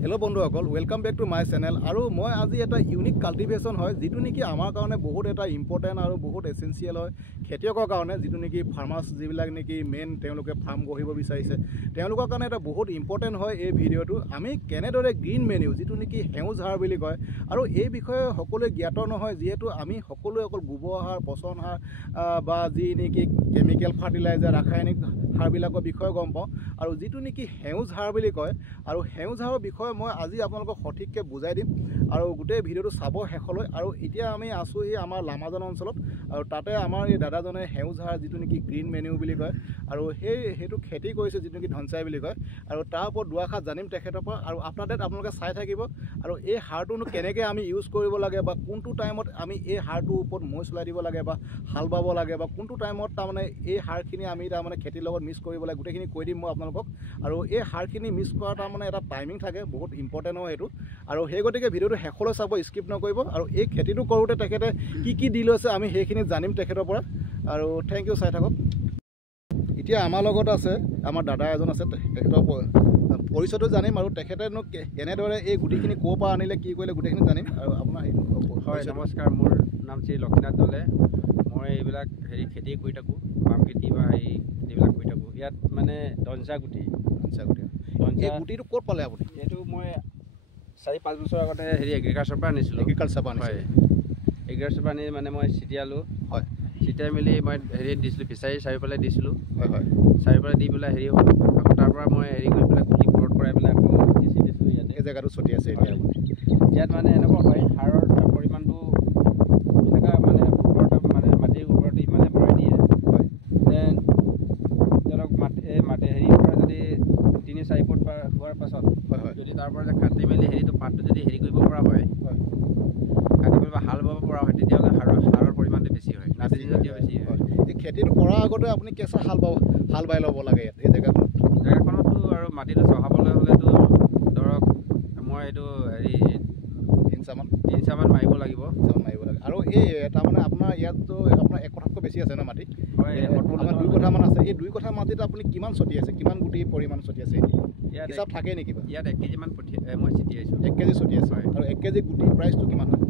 Hello বন্ধুসকল, welcome back to my channel. আৰু মই আজি এটা ইউনিক কাল্টিভেশ্যন হয় যেটো নেকি আমাৰ কাৰণে বহুত এটা ইম্পৰ্টেণ্ট আৰু বহুত এসেনশিয়াল হয় খেতিয়কৰ কাৰণে, যেটো নেকি ফাৰ্মাৰ্স যিবিলাক নেকি মেইন তেওঁলোকে ফাৰ্ম গঢ়িব বিচাৰিছে তেওঁলোকৰ কাৰণে এটা বহুত ইম্পৰ্টেণ্ট হয়। এই ভিডিঅ'টো আমি কেনেদৰে গ্ৰীণ মেনিউ যেটো নেকি সেউজ সাৰ বুলি কয়, আৰু এই বিষয়ে সকলোৱে জ্ঞাত নহয়, যিহেতু আমি সকলোৱে অকল গোবৰ সাৰ, পচন সাৰ বা যি নেকি কেমিকেল ফাৰ্টিলাইজাৰ ৰাসায়নিক সাৰবিলাকৰ বিষয়ে গম পাওঁ, আৰু যেটো নেকি সেউজ সাৰ বুলি কয়। আৰু সেউজ সাৰৰ বিষয়ে মই আজি আপোনালোকক সঠিককৈ বুজাই দিম, আৰু গোটেই ভিডিঅ'টো চাব শেষলৈ। আৰু এতিয়া আমি আছোঁহি আমাৰ লামাজান অঞ্চলত, আৰু তাতে আমাৰ এই দাদাজনে সেউজ সাৰ যেটো নেকি গ্ৰীণ মেনিউ বুলি কয়, আৰু সেইটো খেতি কৰিছে যেটো নেকি ধনচাই বুলি কয়। আৰু তাৰ ওপৰত দুআষাৰ জানিম তেখেতৰ পৰা, আৰু আপোনালোকে চাই থাকিব। আৰু এই সাৰটোনো কেনেকৈ আমি ইউজ কৰিব লাগে, বা কোনটো টাইমত আমি এই সাৰটোৰ ওপৰত মৈ চলাই দিব লাগে বা হাল বাব লাগে, বা কোনটো টাইমত তাৰমানে এই সাৰখিনি আমি তাৰমানে খেতিৰ লগত মিক্স কৰিব লাগে, গোটেইখিনি কৈ দিম মই আপোনালোকক। আৰু এই সাৰখিনি মিক্স কৰা তাৰমানে এটা টাইমিং থাকে, বহুত ইম্পৰ্টেণ্ট হয় সেইটো। আৰু সেই গতিকে ভিডিঅ'টো শেষলৈ চাব, স্কিপ নকৰিব। আৰু এই খেতিটো কৰোঁতে তেখেতে কি দি লৈছে আমি সেইখিনি জানিম তেখেতৰ পৰা। আৰু থেংক ইউ, চাই থাকক। এতিয়া আমাৰ লগত আছে আমাৰ দাদা এজন আছে, তেখেতৰ পৰিচয়টো জানিম, আৰু তেখেতেনো কেনেদৰে এই গুটিখিনি ক'ৰ পৰা আনিলে, কি কৰিলে, গোটেইখিনি জানিম। আৰু আপোনাৰ হয়, নমস্কাৰ। মোৰ নাম শ্ৰী লক্ষ্মীনাথ দলে। মই এইবিলাক খেতি কৰি থাকোঁ, পাম খেতি বা এইবিলাক কৰি থাকোঁ। ইয়াত মানে ধনচা গুটি এই গুটিটো ক'ত পালে আপুনি? এইটো মই 4-5 বছৰ আগতে এগ্ৰিকালচাৰৰ পৰা আনিছিলোঁ। এগ্ৰিকালচাৰৰ পৰা হয়, এগ্ৰিকালচাৰৰ পৰা আনি মানে মই ছিটিয়ালোঁ। হয়, ছিটিয়াই মেলি মই দিছিলোঁ, ফিচাৰী চাৰিওফালে দিছিলোঁ। হয় হয়, চাৰিওফালে দি পেলাই হ'ল। আকৌ তাৰ পৰা মই কৰি পেলাই গুটি ঘৰত কৰাই পেলাই আকৌ দিছোঁ ইয়াতে। এই জেগাটো ছটিয়াইছে এতিয়া আপুনি? ইয়াত মানে এনেকুৱা হয়, সাৰৰ পৰিমাণটো এনেকুৱা মানে মাটিৰ উৰ্বৰতা ইমানে বঢ়াই দিয়ে যে ধৰক মাটিৰ পৰা যদি 3-4 ফুট হোৱাৰ পাছত যদি তাৰ পৰা কাটি মেলি পাতটো যদি কৰিব পৰা হয়, কাটি মেলি হাল বাব পৰা হয়, তেতিয়াহ'লে সাৰৰ পৰিমাণটো বেছি হয়, নাইট্ৰজেন জাতীয় বেছি হয়। এই খেতিটো কৰাৰ আগতে আপুনি কেঁচা হাল বাই ল'ব লাগে ইয়াত, এই জেগাখনতো। আৰু মাটিটো চহাবলৈ হ'লেতো ধৰক মই এইটো 3 চামান মাৰিব লাগিব। আৰু এই তাৰমানে আপোনাৰ ইয়াততো আপোনাৰ 1 কঠাতকৈ বেছি আছে ন মাটি? হয়, 2 কঠামান আছে। এই 2 কঠা মাটিত আপুনি কিমান ছটিয়াইছে, কিমান গুটি পৰিমাণ ছটিয়াইছে? হিচাপ থাকে নেকি? ইয়াত 1 কেজিমান মই ছটিয়াইছোঁ। 1 কেজি ছটিয়াইছে। হয়। আৰু 1 কেজি গুটি প্ৰাইচটো কিমান হয়?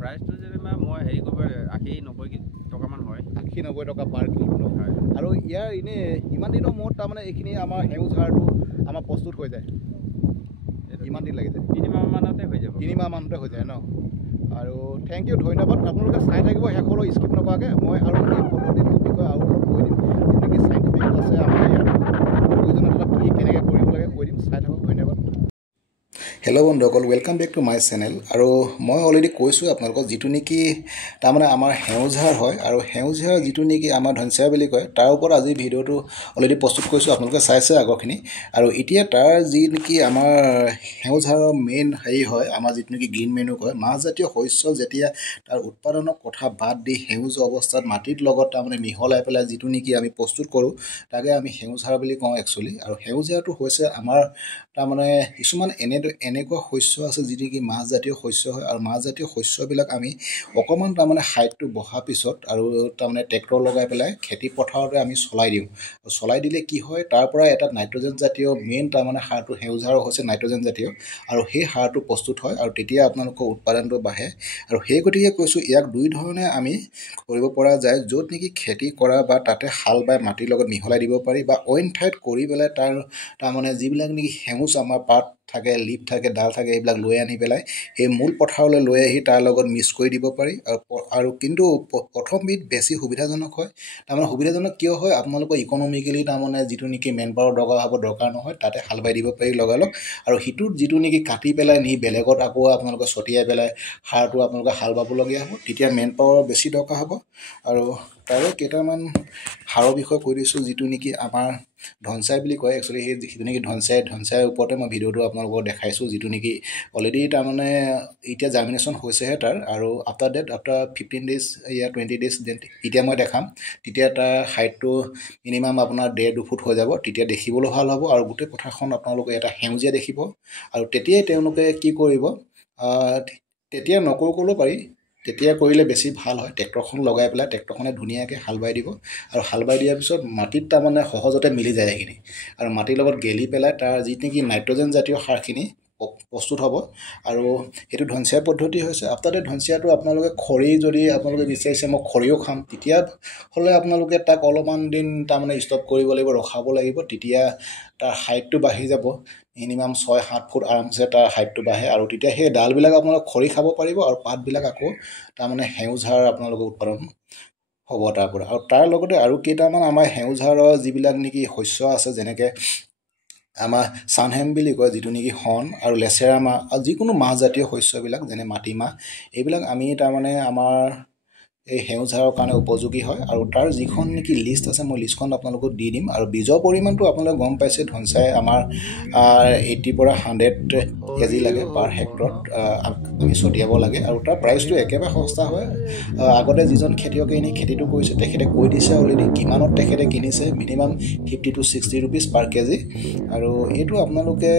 প্ৰাইচটো যেনিবা মই 80-90 টকামান হয়। 80-90 টকা পাৰ কিলো। হয়। আৰু ইয়াৰ এনেই ইমান দিনৰ মূৰত তাৰমানে এইখিনি আমাৰ সেউজ সাৰটো আমাৰ প্ৰস্তুত হৈ যায়? ইমান দিন লাগি যায়? 3 মাহ মানতে হৈ যাব। 3 মাহ মানতে হৈ যায় ন? আৰু থেংক ইউ, ধন্যবাদ। আপোনালোকে চাই থাকিব শেষলৈ, স্কিপ নকৰাকৈ। মই আৰু এই পদ্ধতিটোৰ বিষয়ে আৰু অলপ কৈ দিম, যেনেকৈ চাইণ্টিফিক আছে আমাৰ ইয়াত, প্ৰয়োজনীয়তা কি কেনেকৈ কৰিব লাগে কৈ দিম। চাই থাকক, ধন্যবাদ। হেল্ল' বন্ধুসকল, welcome back to my channel. আৰু মই অলৰেডি কৈছোঁ আপোনালোকক, যিটো নেকি তাৰমানে আমাৰ সেউজ সাৰ হয়, আৰু সেউজ সাৰ যিটো নেকি আমাৰ ধনচিয়া বুলি কয়, তাৰ ওপৰত আজি ভিডিঅ'টো অলৰেডি প্ৰস্তুত কৰিছোঁ, আপোনালোকে চাইছে আগৰখিনি। আৰু এতিয়া তাৰ যি নেকি আমাৰ সেউজ সাৰৰ মেইন হয়, আমাৰ যিটো নেকি গ্ৰীণ মেনু কয়, মাহজাতীয় শস্য যেতিয়া তাৰ উৎপাদনৰ কথা বাদ দি সেউজ অৱস্থাত মাটিৰ লগত তাৰমানে মিহলাই পেলাই যিটো নেকি আমি প্ৰস্তুত কৰোঁ, তাকে আমি সেউজ সাৰ বুলি কওঁ একচুৱেলি। আৰু সেউজ সাৰটো হৈছে আমাৰ তাৰমানে কিছুমান এনেকুৱা শস্য আছে যিটো নেকি মাহজাতীয় শস্য হয়, আৰু মাহজাতীয় শস্যবিলাক আমি অকণমান তাৰমানে হাইটটো বহাৰ পিছত আৰু তাৰমানে ট্ৰেক্টৰ লগাই পেলাই খেতি পথাৰতে আমি চলাই দিওঁ। চলাই দিলে কি হয়, তাৰ পৰা এটা নাইট্ৰজেন জাতীয় মেইন তাৰমানে সাৰটো সেউজ সাৰ হৈছে নাইট্ৰজেন জাতীয়, আৰু সেই সাৰটো প্ৰস্তুত হয়, আৰু তেতিয়া আপোনালোকৰ উৎপাদনটো বাঢ়ে। আৰু সেই গতিকে কৈছোঁ, ইয়াক 2 ধৰণে আমি কৰিব পৰা যায়, য'ত নেকি খেতি কৰা বা তাতে হাল বাই মাটিৰ লগত মিহলাই দিব পাৰি, বা অইন ঠাইত কৰি পেলাই তাৰমানে যিবিলাক নেকি সেউজ আমাৰ পাত থাকে, লিফ থাকে, ডাল থাকে, এইবিলাক লৈ আনি পেলাই সেই মূল পথাৰলৈ লৈ আহি তাৰ লগত মিক্স কৰি দিব পাৰি। আৰু কিন্তু প্ৰথমবিধ বেছি সুবিধাজনক হয়। তাৰমানে সুবিধাজনক কিয় হয়, আপোনালোকৰ ইকনমিকেলি তাৰমানে যিটো নেকি মেন পাৱাৰ দৰকাৰ নহয়, তাতে হাল বাই দিব পাৰি লগালগ। আৰু সিটোত যিটো নেকি কাটি পেলাই নি বেলেগত আকৌ আপোনালোকে ছটিয়াই পেলাই সাৰটো আপোনালোকে হাল বাবলগীয়া হ'ব, তেতিয়া মেন পাৱাৰ বেছি দৰকাৰ হ'ব। আৰু তাৰে কেইটামান সাৰৰ বিষয়ে কৈ দিছোঁ, যিটো নেকি আমাৰ ধনচাই বুলি কয় একচুৱেলি। সেই যিটো নেকি ধনচাইৰ ওপৰতে মই ভিডিঅ'টো আপোনালোকক দেখাইছোঁ, যিটো নেকি অলৰেডি তাৰমানে এতিয়া জাৰ্মিনেশ্যন হৈছেহে তাৰ। আৰু আফটাৰ 15 ডেইজ 20 ডেইজ এতিয়া মই দেখাম, তেতিয়া তাৰ হাইটটো মিনিমাম আপোনাৰ 1.5-2 ফুট হৈ যাব। তেতিয়া দেখিবলৈ ভাল হ'ব, আৰু গোটেই পথাৰখন আপোনালোকে এটা সেউজীয়া দেখিব। আৰু তেতিয়াই তেওঁলোকে কি কৰিব, তেতিয়া নকৰিলেও পাৰি, তেতিয়া কৰিলে বেছি ভাল হয়। ট্ৰেক্টৰখন লগাই পেলাই ট্ৰেক্টৰখনে ধুনীয়াকৈ হাল বাই দিব, আৰু হাল বাই দিয়াৰ পিছত মাটিত তাৰমানে সহজতে মিলি যায় সেইখিনি, আৰু মাটিৰ লগত গেলি পেলাই তাৰ যি নেকি নাইট্ৰজেন জাতীয় সাৰখিনি প্ৰস্তুত হ'ব আৰু এইটো ধনচিয়া পদ্ধতি হৈছে আফটাৰ দ্যাট ধনচিয়াটো আপোনালোকে খৰি যদি আপোনালোকে বিচাৰিছে মই খৰিও খাম তেতিয়া হ'লে আপোনালোকে তাক অলপমান দিন তাৰমানে ষ্টপ কৰিব লাগিব ৰখাব লাগিব তেতিয়া তাৰ হাইটটো বাঢ়ি যাব মিনিমাম 6-7 ফুট আৰামছে তাৰ হাইটটো বাঢ়ে আৰু তেতিয়া সেই ডালবিলাক আপোনালোকে খৰি খাব পাৰিব আৰু পাতবিলাক আকৌ তাৰমানে সেউজহাড় আপোনালোকে উৎপাদন হ'ব তাৰ পৰা আৰু তাৰ লগতে আৰু কেইটামান আমাৰ সেউজহাড়ৰ যিবিলাক নেকি শস্য আছে যেনেকৈ আমাৰ চানহেম বুলি কয় যিটো নেকি হন আৰু লেচেৰা মাহ আৰু যিকোনো মাহজাতীয় শস্যবিলাক যেনে মাটিমাহ এইবিলাক আমি তাৰমানে আমাৰ এই সেউজহাড়ৰ কাৰণে উপযোগী হয় আৰু তাৰ যিখন নেকি লিষ্ট আছে মই লিষ্টখন আপোনালোকক দি দিম আৰু বীজৰ পৰিমাণটো আপোনালোকে গম পাইছে ধনচাই আমাৰ 80 পৰা 100 কেজি লাগে পাৰ হেক্টৰত আমি ছটিয়াব লাগে আৰু তাৰ প্ৰাইচটো একেবাৰে সস্তা হয় আগতে যিজন খেতিয়কে এনে খেতিটো কৰিছে তেখেতে কৈ দিছে অলৰেডি কিমানত তেখেতে কিনিছে minimum 50 to 60 rupees per KG আৰু এইটো আপোনালোকে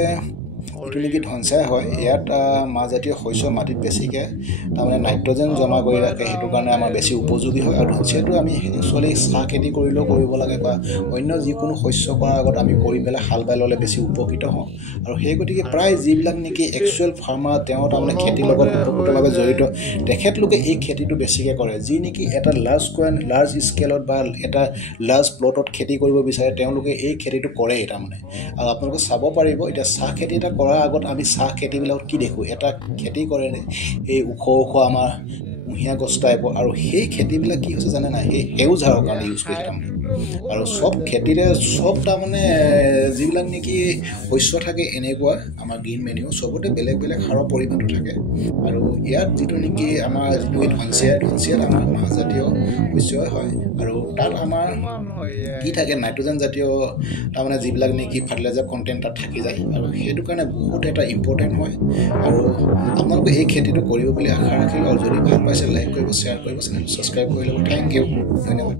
এইটো নেকি ধনচাই হয় ইয়াত মাহজাতীয় শস্য মাটিত বেছিকৈ তাৰমানে নাইট্ৰজেন জমা কৰি ৰাখে সেইটো কাৰণে আমাৰ বেছি উপযোগী হয় আৰু ধনচিয়াটো আমি একচুৱেলি চাহ খেতি কৰিলেও কৰিব লাগে বা অন্য যিকোনো শস্য কৰাৰ আগত আমি কৰি পেলাই হাল বাই ল'লে বেছি উপকৃত হওঁ আৰু সেই গতিকে প্ৰায় যিবিলাক নেকি একচুৱেল ফাৰ্মাৰ তেওঁ তাৰমানে খেতিৰ লগত ওতপ্ৰোতভাৱে জড়িত তেখেতলোকে এই খেতিটো বেছিকৈ কৰে যি নেকি এটা লাৰ্জ স্কেলত বা এটা লাৰ্জ প্লটত খেতি কৰিব বিচাৰে তেওঁলোকে এই খেতিটো কৰেই তাৰমানে আৰু আপোনালোকে চাব পাৰিব এতিয়া চাহ খেতি এটা কৰাৰ আগত আমি চাহ খেতিবিলাকত কি দেখোঁ এটা খেতি কৰে এই ওখ আমাৰ কুঁহিয়া গছ টাইপৰ আৰু সেই খেতিবিলাক কি হৈছে জানে নাই সেই সেউজহাড়ৰ কাৰণে ইউজ কৰিছে তাৰমানে আৰু চব খেতিৰে চব তাৰমানে যিবিলাক নেকি শস্য থাকে এনেকুৱা আমাৰ গ্ৰীণ মেনিউ চবতে বেলেগ বেলেগ সাৰৰ পৰিমাণটো থাকে আৰু ইয়াত যিটো নেকি আমাৰ যিটো ধনচিয়াত আমাৰ মাহজাতীয় শস্য হয় আৰু তাত আমাৰ কি থাকে নাইট্ৰজেন জাতীয় তাৰমানে যিবিলাক নেকি ফাৰ্টিলাইজাৰ কণ্টেণ্ট তাত থাকি যায় আৰু সেইটো কাৰণে বহুত এটা ইম্পৰ্টেণ্ট হয় আৰু আপোনালোকে এই খেতিটো কৰিব বুলি আশা ৰাখিলোঁ আৰু যদি ভাল পাইছে লাইক কৰিব শ্বেয়াৰ কৰিব চেনেল ছাবস্ক্ৰাইব কৰি ল'ব থেংক ইউ ধন্যবাদ